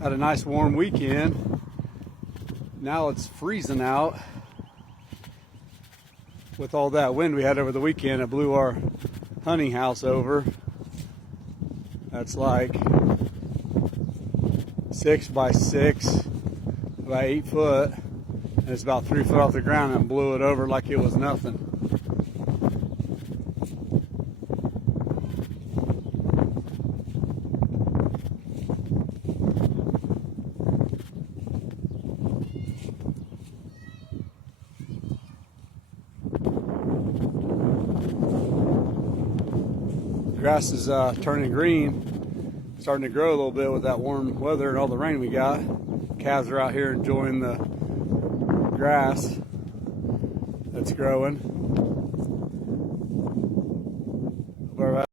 Had a nice warm weekend. Now it's freezing out. With all that wind we had over the weekend, it blew our hunting house over. That's like 6 by 6 by 8 foot. And it's about 3 foot off the ground and blew it over like it was nothing. Grass is turning green, starting to grow a little bit with that warm weather and all the rain we got. Calves are out here enjoying the grass that's growing.